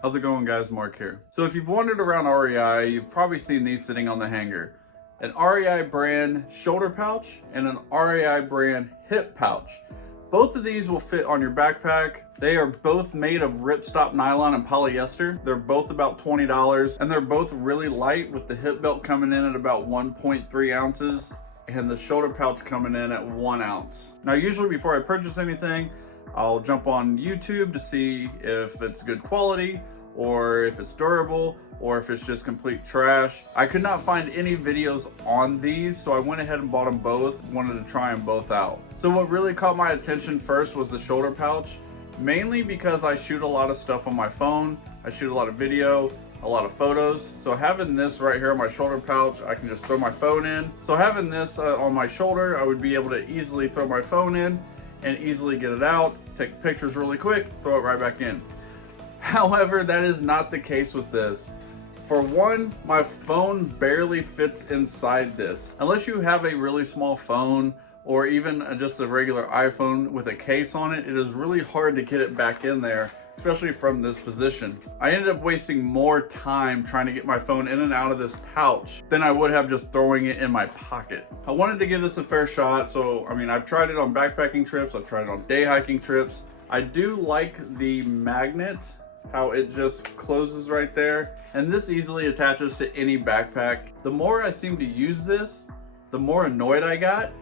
How's it going, guys? Mark here. So if you've wandered around REI, you've probably seen these sitting on the hanger. An REI brand shoulder pouch and an REI brand hip pouch. Both of these will fit on your backpack. They are both made of ripstop nylon and polyester. They're both about $20 and they're both really light, with the hip belt coming in at about 1.3 ounces and the shoulder pouch coming in at 1 ounce. Now, usually before I purchase anything, I'll jump on YouTube to see if it's good quality, or if it's durable, or if it's just complete trash. I could not find any videos on these, so I went ahead and bought them both. Wanted to try them both out. So what really caught my attention first was the shoulder pouch, mainly because I shoot a lot of stuff on my phone. I shoot a lot of video, a lot of photos. So having this right here on my shoulder pouch, I can just throw my phone in. So having this on my shoulder, I would be able to easily throw my phone in and easily get it out, take pictures really quick, throw it right back in. However, that is not the case with this. For one, my phone barely fits inside this. Unless you have a really small phone or even just a regular iPhone with a case on it, it is really hard to get it back in there, especially from this position. I ended up wasting more time trying to get my phone in and out of this pouch than I would have just throwing it in my pocket. I wanted to give this a fair shot, so I mean, I've tried it on backpacking trips, I've tried it on day hiking trips. I do like the magnet, how it just closes right there, and this easily attaches to any backpack. The more I seem to use this, the more annoyed I got,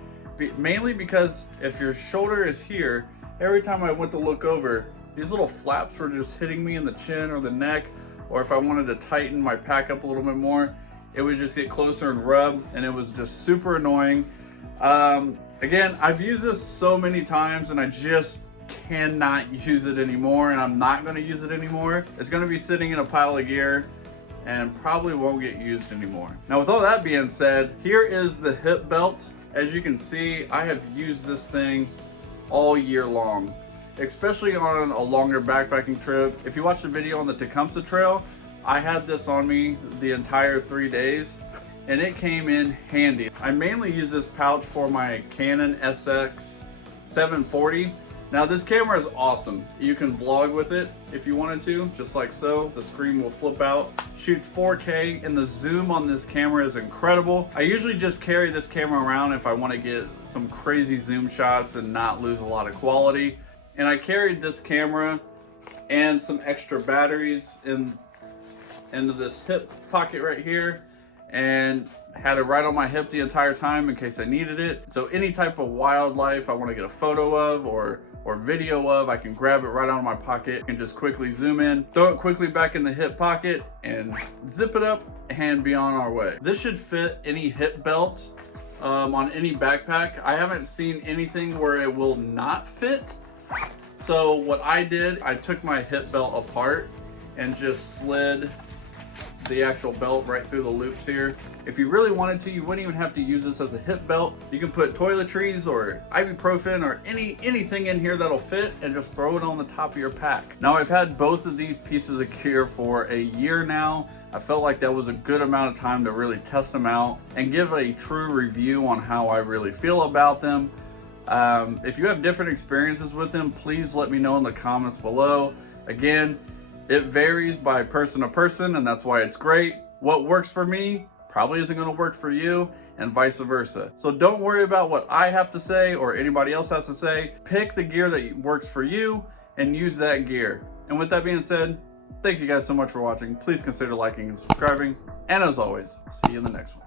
mainly because if your shoulder is here, every time I went to look over, these little flaps were just hitting me in the chin or the neck, or if I wanted to tighten my pack up a little bit more, it would just get closer and rub, and it was just super annoying. Again, I've used this so many times and I just cannot use it anymore, and I'm not going to use it anymore. It's going to be sitting in a pile of gear and probably won't get used anymore. Now, with all that being said, here is the hip belt. As you can see, I have used this thing all year long, especially on a longer backpacking trip. If you watch the video on the Tecumseh Trail, I had this on me the entire 3 days and it came in handy. I mainly use this pouch for my Canon SX 740. Now, this camera is awesome. You can vlog with it if you wanted to, just like so. The screen will flip out, shoots 4K, and the zoom on this camera is incredible. I usually just carry this camera around if I want to get some crazy zoom shots and not lose a lot of quality. And I carried this camera and some extra batteries into this hip pocket right here, and had it right on my hip the entire time in case I needed it. So any type of wildlife I want to get a photo of or video of, I can grab it right out of my pocket and just quickly zoom in, throw it quickly back in the hip pocket, and zip it up and be on our way. This should fit any hip belt on any backpack. I haven't seen anything where it will not fit. So what I did, I took my hip belt apart and just slid the actual belt right through the loops here. If you really wanted to, you wouldn't even have to use this as a hip belt. You can put toiletries or ibuprofen or anything in here that'll fit and just throw it on the top of your pack. Now, I've had both of these pieces of gear for a year now. I felt like that was a good amount of time to really test them out and give a true review on how I really feel about them. If you have different experiences with them, please let me know in the comments below. Again, it varies by person to person, and that's why it's great. What works for me probably isn't going to work for you, and vice versa. So don't worry about what I have to say or anybody else has to say. Pick the gear that works for you and use that gear. And with that being said, thank you guys so much for watching. Please consider liking and subscribing. And as always, I'll see you in the next one.